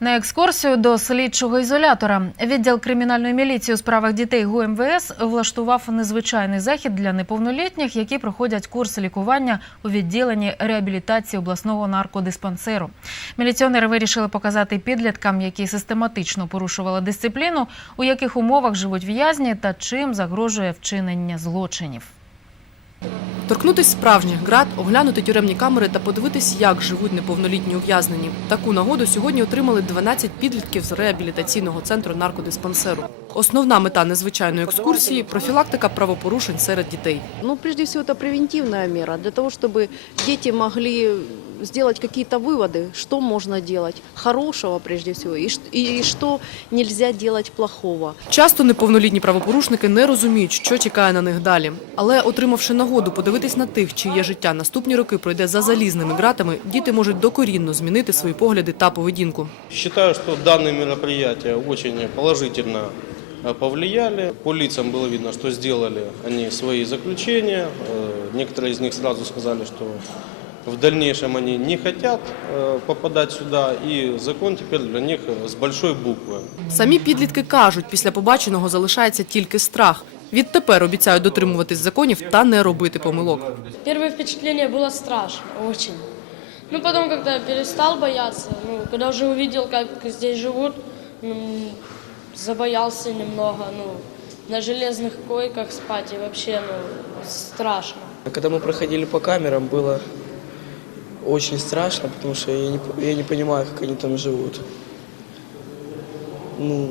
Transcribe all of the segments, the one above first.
На екскурсію до слідчого ізолятора відділ кримінальної міліції у справах дітей ГУ МВС влаштував незвичайний захід для неповнолітніх, які проходять курс лікування у відділенні реабілітації обласного наркодиспансеру. Міліціонери вирішили показати підліткам, які систематично порушували дисципліну, у яких умовах живуть в'язні та чим загрожує вчинення злочинів. Торкнутись справжніх град, оглянути тюремні камери та подивитись, як живуть неповнолітні ув'язнені. Таку нагоду сьогодні отримали 12 підлітків з реабілітаційного центру наркодиспансеру. Основна мета незвичайної екскурсії профілактика правопорушень серед дітей. Ну, прежде всього, це превентивна міра для того, щоб діти могли сделать какие-то выводы, что можно делать хорошего прежде всего и, ш- и что нельзя делать плохого. Часто неповнолітні правопорушники не розуміють, що чекає на них далі. Але, отримавши нагоду подивитись на тих, чиє життя наступні роки пройде за залізними ґратами, діти можуть докорінно змінити свої погляди та поведінку. Считаю, что данные мероприятия очень положительно э, повлияли. По лицам было видно, что сделали они свои заключения. Э, Некоторые из них сразу сказали, что в дальнейшем они не хотят э, попадать сюда, и закон теперь для них с большой буквы. Самі підлітки кажуть, після побаченого залишається тільки страх. Відтепер обіцяють дотримуватись законів та не робити помилок. Первое впечатление было страшно, очень. Ну, потом, когда перестал бояться, ну, когда уже увидел, как здесь живут, м, забоялся немного, ну, на железных койках спать и вообще, ну, страшно. Когда мы проходили по камерам, было очень страшно, потому что я не, я не понимаю, как они там живут. Ну,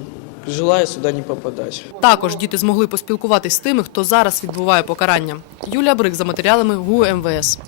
желаю сюда не попадать. Також діти змогли поспілкуватись з тими, хто зараз відбуває покарання. Юлія Брик за матеріалами ГУ МВС.